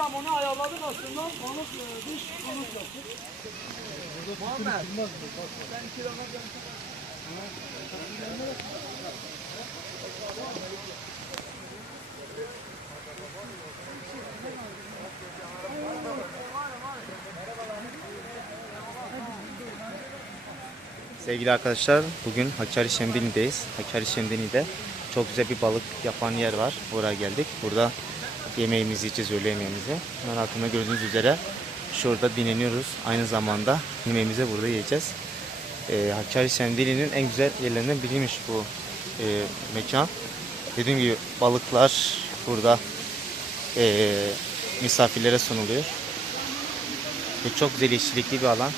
Hocam onu ayarladık aslında. Konuk e, dış konuk yaptık. Muhammed. Sen kilometre Sevgili arkadaşlar bugün Hakkari Şemdini'deyiz. Hakkari Şemdini'de çok güzel bir balık yapan yer var. Oraya geldik. Burada yemeğimizi yiyeceğiz öğle yemeğimizi. Hemen altında gördüğünüz üzere şurada dinleniyoruz. Aynı zamanda yemeğimizi burada yiyeceğiz. Ee, Hakkari Şemdini'nin en güzel yerlerinden biriymiş bu e, mekan. Dediğim gibi balıklar burada e, misafirlere sunuluyor. Ve çok güzel bir alan.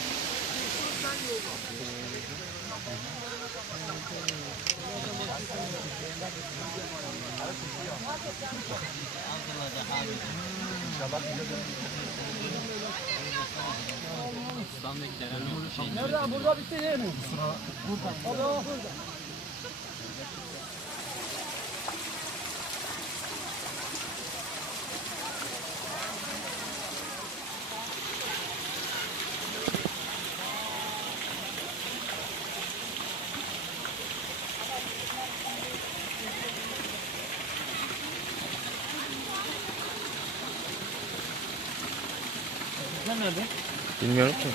Nerede? Burada bir şey mi? Burada. Burada. Sen nerede? Bilmiyorum ki.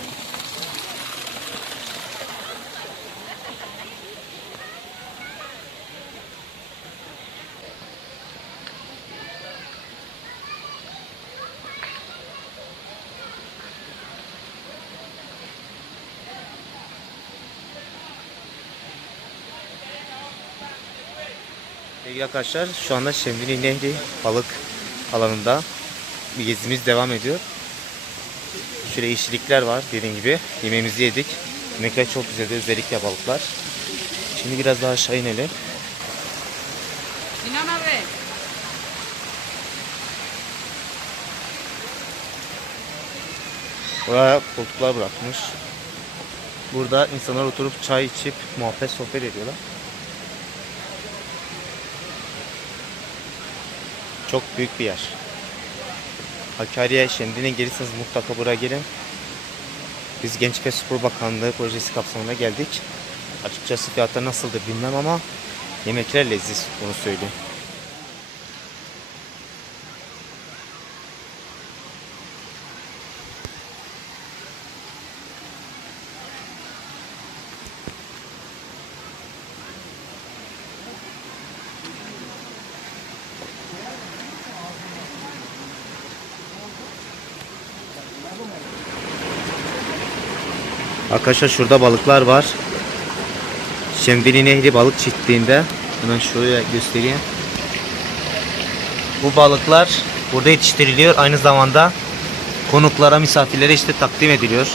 Sevgili arkadaşlar şu anda Şemdinli Nehri balık alanında bir gezimiz devam ediyor. Şöyle yeşillikler var dediğim gibi. Yemeğimizi yedik. Yemekler çok güzeldi özellikle balıklar. Şimdi biraz daha aşağı inelim. Sinan abi. Buraya koltuklar bırakmış. Burada insanlar oturup çay içip muhabbet sohbet ediyorlar. Çok büyük bir yer. Hakkari'ye Şemdin'e gelirseniz mutlaka buraya gelin. Biz Gençlik ve Spor Bakanlığı projesi kapsamında geldik. Açıkçası fiyatlar nasıldır bilmem ama yemekler leziz bunu söyleyeyim. Arkadaşlar şurada balıklar var. Şemdili Nehri balık çiftliğinde. Hemen şuraya göstereyim. Bu balıklar burada yetiştiriliyor. Aynı zamanda konuklara, misafirlere işte takdim ediliyor.